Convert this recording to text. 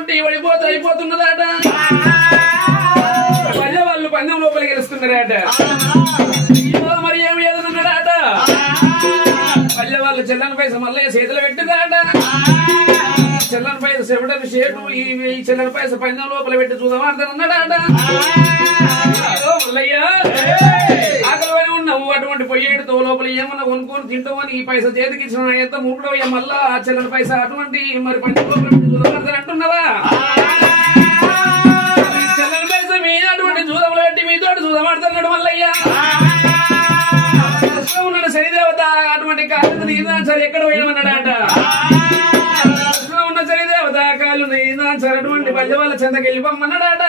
అటువంటి అయిపోతున్నదాట పల్లె వాళ్ళు పందెం లోపలికి గెలుస్తున్నారట మరి ఏమి ఏదన్నాడాట పల్లె వాళ్ళు చెల్లని పైస మళ్ళీ చేతులు పెట్టిందాట చెల్లని పైస చెవిటని షేటు ఈ చెల్లని పైస పందెం లోపల పెట్టి చూద్దామన్నాడాట మల్లయ్యా ఆకలి ఉన్నావు అటువంటి పొయ్యేడుతో లోపల ఏమన్నా కొనుక్కొని తింటామని ఈ పైస చేతికి ఇచ్చిన ఎంత మూడో మళ్ళా చెల్లని పైస అటువంటి మరి పందెం లోపల పెట్టి చూద్దామని అంటున్నావా చెల్లని పైస మీ అటువంటి చూదములు పెట్టి మీతో చూదమాడుతున్నాడు మల్లయ్యా ఉన్నాడు శనిదేవత అటువంటి కాళ్ళు ఈనాచారు ఎక్కడ వేయమన్నాడట ఉన్న శనిదేవత కాళ్ళు ఈనాచారు అటువంటి పల్లె వాళ్ళ చెంతకెళ్ళి పొమ్మన్నాడట